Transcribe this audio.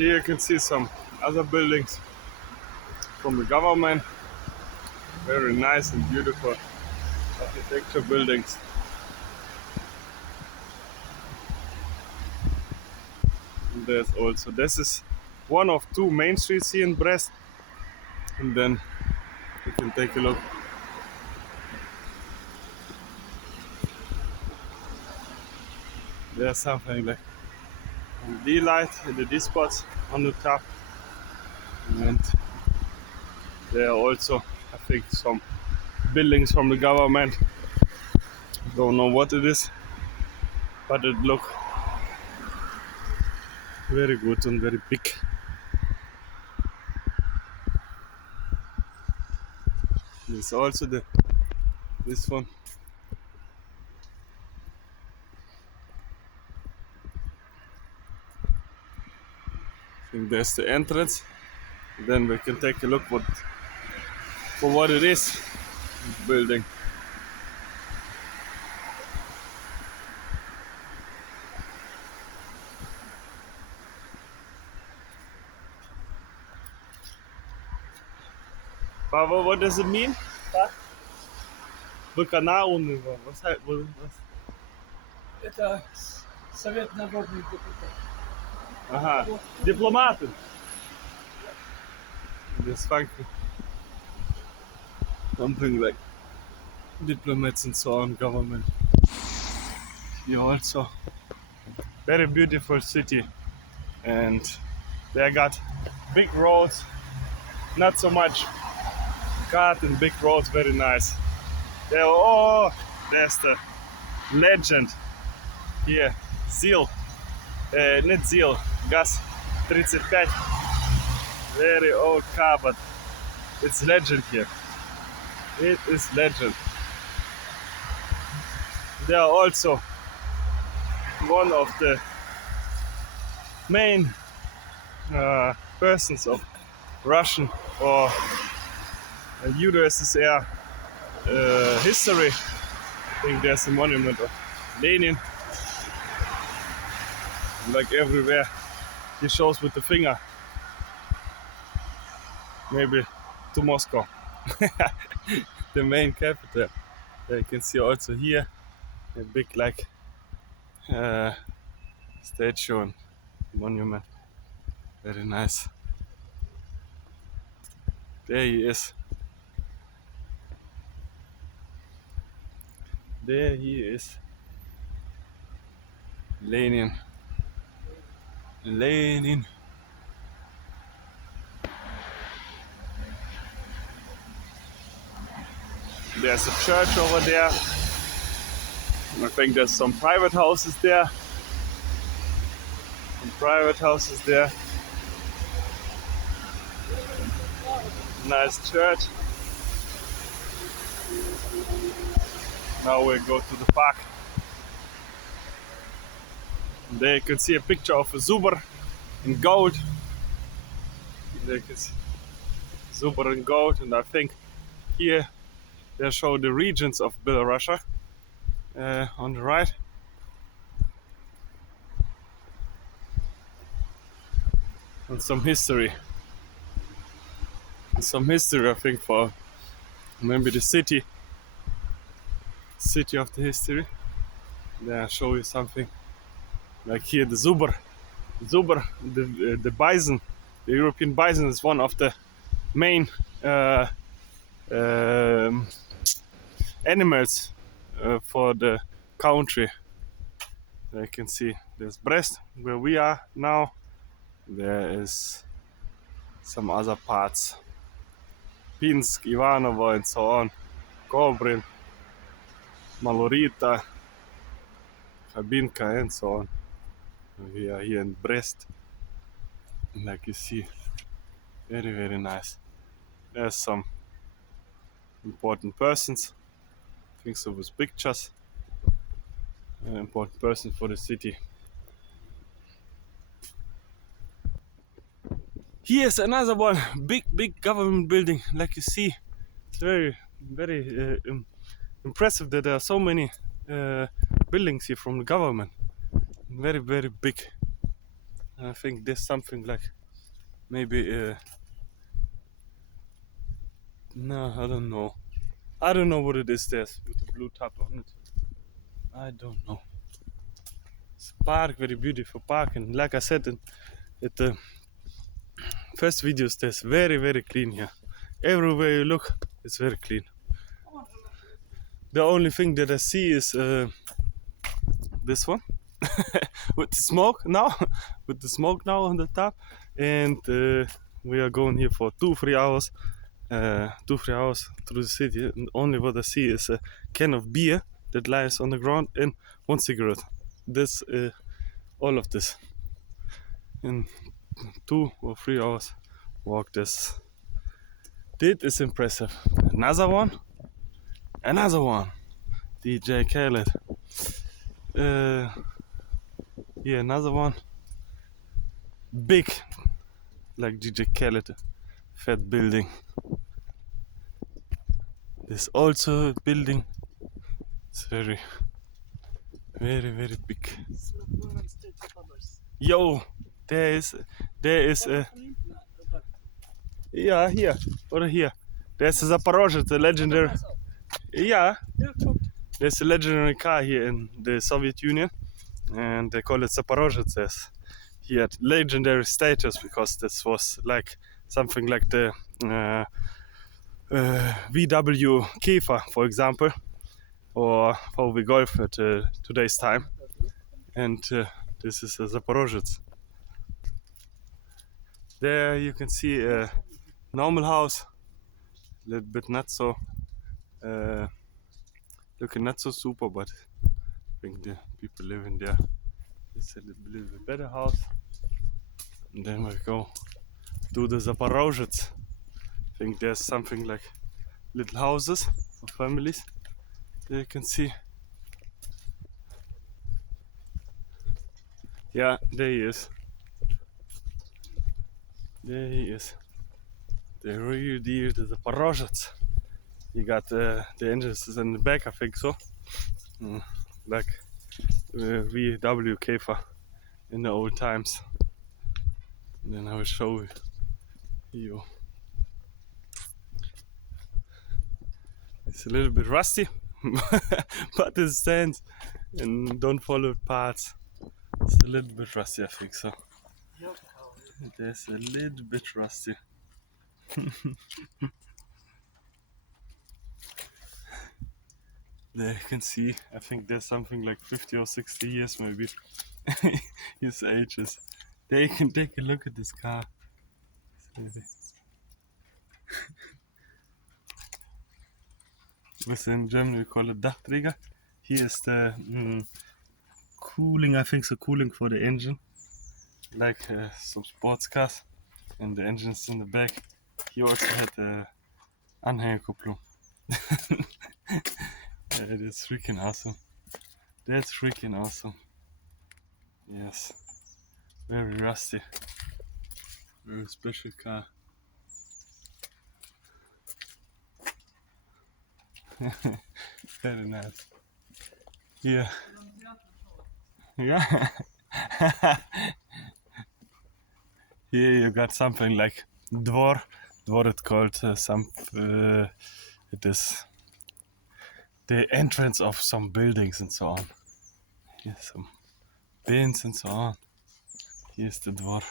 Here you can see some other buildings from the government. Very nice and beautiful architecture buildings. And there's also, this is one of two main streets here in Brest. And then you can take a look. There's something like LED light and the D spots on the top. And there are also, I think, some buildings from the government. Don't know what it is, but it looks very good and very big. There's also this one. I think there's the entrance. Then we can take a look for what it is. This building. But what does it mean? Выканауны, was? Это совет народных депутатов. Aha, Diplomaten. This funky. Something like diplomats and so on, government. Here also very beautiful city, and they got big roads, not so much cut and big roads, very nice. There, oh, there's the legend here, Zil, not Zil, Gas 35, very old car, but it's legend here. It is legend. They are also one of the main persons of Russian or USSR history. I think there's a monument of Lenin. Like everywhere, he shows with the finger. Maybe to Moscow, the main capital. You can see also here a big like statue and monument. Very nice. There he is. There he is. Lenin. Lenin. There's a church over there. I think there's some private houses there. Some private houses there. Nice church. Now we'll go to the park. There you can see a picture of a Zuber in gold. There you can see Zuber in gold, and I think here they show the regions of Belarus on the right. And some history. And some history, I think, for maybe the city of the history. There I show you something. Like here the Zuber, the bison, the European bison is one of the main animals for the country. You can see there's Brest, where we are now. There is some other parts, Pinsk, Ivanovo, and so on, Kobrin, Malorita, Khabinka, and so on. We are here in Brest, and like you see, very, very nice. There's some important persons, I think so with pictures, important persons for the city. Here's another one, big government building, like you see. It's very, very impressive that there are so many buildings here from the government. Very, very big. I think there's something like maybe no, I don't know. I don't know what it is there with the blue top on it. I don't know. It's a park, very beautiful park, and like I said in the first videos, there's very clean here. Everywhere you look, it's very clean. The only thing that I see is this one with the smoke now, with the smoke now on the top, and we are going here for 2-3 hours, 2-3 hours through the city. And only what I see is a can of beer that lies on the ground and one cigarette. This, all of this, in 2 or 3 hours walk. This is impressive. Another one. DJ Khaled. Yeah, another one. Big, like DJ Khaled, fat building. There's also a building. It's very big. Yo, there is a yeah here or here. There's a Zaporozhye, the legendary. Yeah, there's a legendary car here in the Soviet Union, and they call it Zaporozhye. He had legendary status because this was like something like the VW Käfer, for example, or VW Golf at today's time. And this is a Zaporozhye. There you can see a normal house, a little bit not so, looking not so super, but I think the people living there. It's a little bit better house. And then we go to the Zaporozhye. I think there's something like little houses for families. There you can see. Yeah, there he is. There he is. The real deal, the Zaporozhye. You got the engines in the back, I think so. Like VW Käfer in the old times. And then I will show you. It's a little bit rusty, but it stands and don't follow parts. It's a little bit rusty, I think so. There's a little bit rusty. There you can see, I think there's something like 50 or 60 years maybe. His ages. There you can take a look at this car. With in German we call it Dachträger. Here is the cooling, I think so, cooling for the engine. Like some sports cars. And the engine's in the back. He also had a Anhängerkupplung. That's freaking awesome. That's freaking awesome. Yes. Very rusty. Very special car. Very nice. Yeah. Yeah. Here you got something like dvor. Dvor it's called it is the entrance of some buildings and so on. Here's some bins and so on. Here's the dvor.